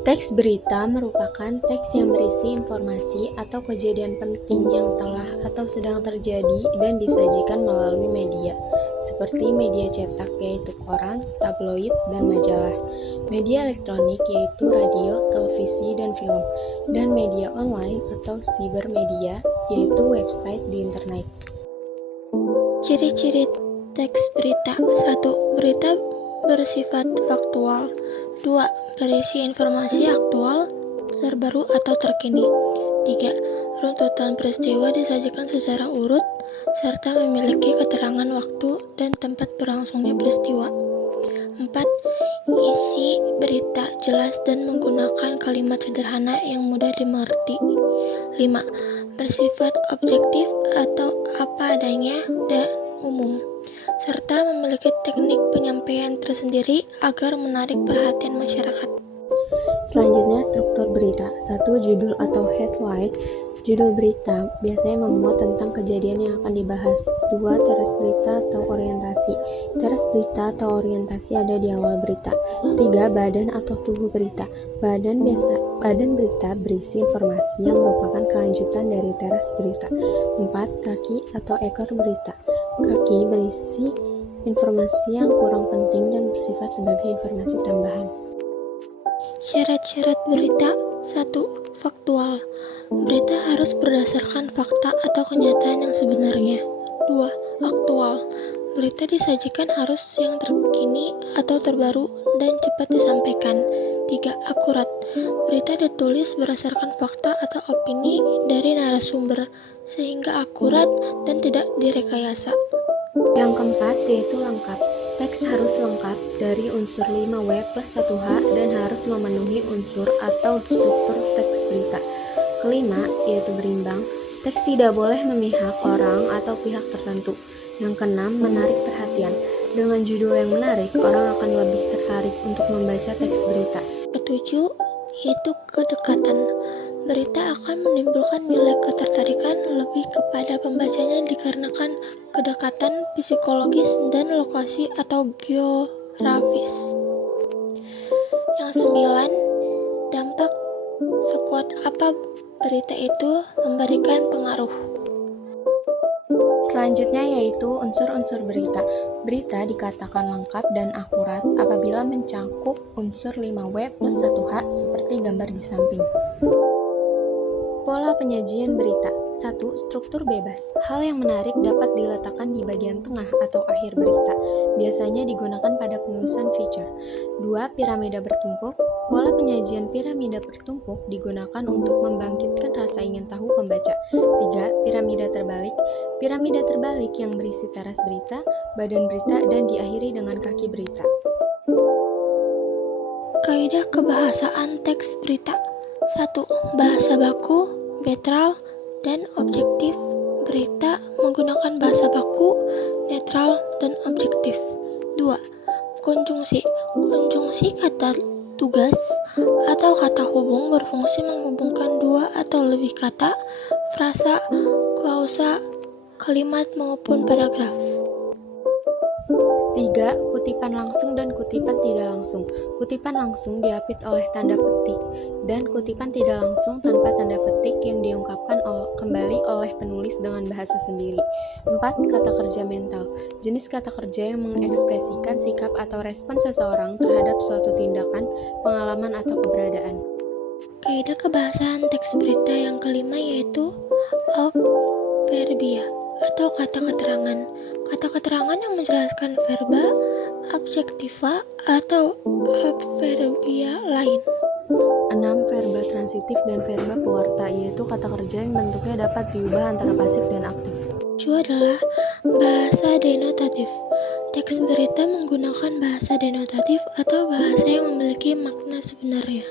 Teks berita merupakan teks yang berisi informasi atau kejadian penting yang telah atau sedang terjadi dan disajikan melalui media, seperti media cetak yaitu koran, tabloid, dan majalah, media elektronik yaitu radio, televisi, dan film, dan media online atau cybermedia yaitu website di internet. Ciri-ciri teks berita. 1. Berita bersifat faktual. 2. Berisi informasi aktual, terbaru atau terkini. 3. Runtutan peristiwa disajikan secara urut, serta memiliki keterangan waktu dan tempat berlangsungnya peristiwa. 4. Isi berita jelas dan menggunakan kalimat sederhana yang mudah dimengerti. 5. Bersifat objektif atau apa adanya dan umum, serta memiliki teknik penyampaian tersendiri agar menarik perhatian masyarakat. Selanjutnya, struktur berita. 1. Judul atau headline. Judul berita biasanya memuat tentang kejadian yang akan dibahas. 2. Teras berita atau orientasi. Teras berita atau orientasi ada di awal berita. 3. Badan atau tubuh berita. Badan berita berisi informasi yang merupakan kelanjutan dari teras berita. 4. Kaki atau ekor berita. Kaki berisi informasi yang kurang penting dan bersifat sebagai informasi tambahan. Syarat-syarat berita. 1. Faktual. Berita harus berdasarkan fakta atau kenyataan yang sebenarnya. 2. Aktual. Berita disajikan harus yang terkini atau terbaru dan cepat disampaikan. 3. Akurat. Berita ditulis berdasarkan fakta atau opini dari narasumber, sehingga akurat dan tidak direkayasa. Yang keempat yaitu lengkap. Teks harus lengkap dari unsur 5W plus 1H dan harus memenuhi unsur atau struktur teks berita. Kelima yaitu berimbang. Teks tidak boleh memihak orang atau pihak tertentu. Yang keenam, menarik perhatian. Dengan judul yang menarik, orang akan lebih tertarik untuk membaca teks berita. Ketujuh yaitu kedekatan. Berita akan menimbulkan nilai ketertarikan lebih kepada pembacanya dikarenakan kedekatan psikologis dan lokasi atau geografis. Yang 9, dampak. Sekuat apa berita itu memberikan pengaruh. Selanjutnya yaitu unsur-unsur berita. Berita dikatakan lengkap dan akurat apabila mencakup unsur 5W plus 1H seperti gambar di samping. Pola penyajian berita. 1. Struktur bebas. Hal yang menarik dapat diletakkan di bagian tengah atau akhir berita. Biasanya digunakan pada penulisan feature. 2. Piramida bertumpuk. Pola penyajian piramida bertumpuk digunakan untuk membangkitkan rasa ingin tahu pembaca. 3. Piramida terbalik. Piramida terbalik yang berisi teras berita, badan berita, dan diakhiri dengan kaki berita. Kaidah kebahasaan teks berita. 1. Bahasa baku, netral, dan objektif. Berita menggunakan bahasa baku, netral, dan objektif. 2. Konjungsi. Konjungsi kata tugas atau kata hubung berfungsi menghubungkan dua atau lebih kata, frasa, klausa, kalimat maupun paragraf. 3. Kutipan langsung dan kutipan tidak langsung. Kutipan langsung diapit oleh tanda petik dan kutipan tidak langsung tanpa tanda petik yang diungkapkan kembali oleh penulis dengan bahasa sendiri. 4. Kata kerja mental. Jenis kata kerja yang mengekspresikan sikap atau respon seseorang terhadap suatu tindakan, pengalaman atau keberadaan. Kaidah kebahasaan teks berita yang kelima yaitu adverbia atau kata keterangan. Kata keterangan yang menjelaskan verba, adjektiva, atau adverbia lain. 6. Verba transitif dan verba pewarta, yaitu kata kerja yang bentuknya dapat diubah antara pasif dan aktif. 7 adalah bahasa denotatif. Teks berita menggunakan bahasa denotatif atau bahasa yang memiliki makna sebenarnya.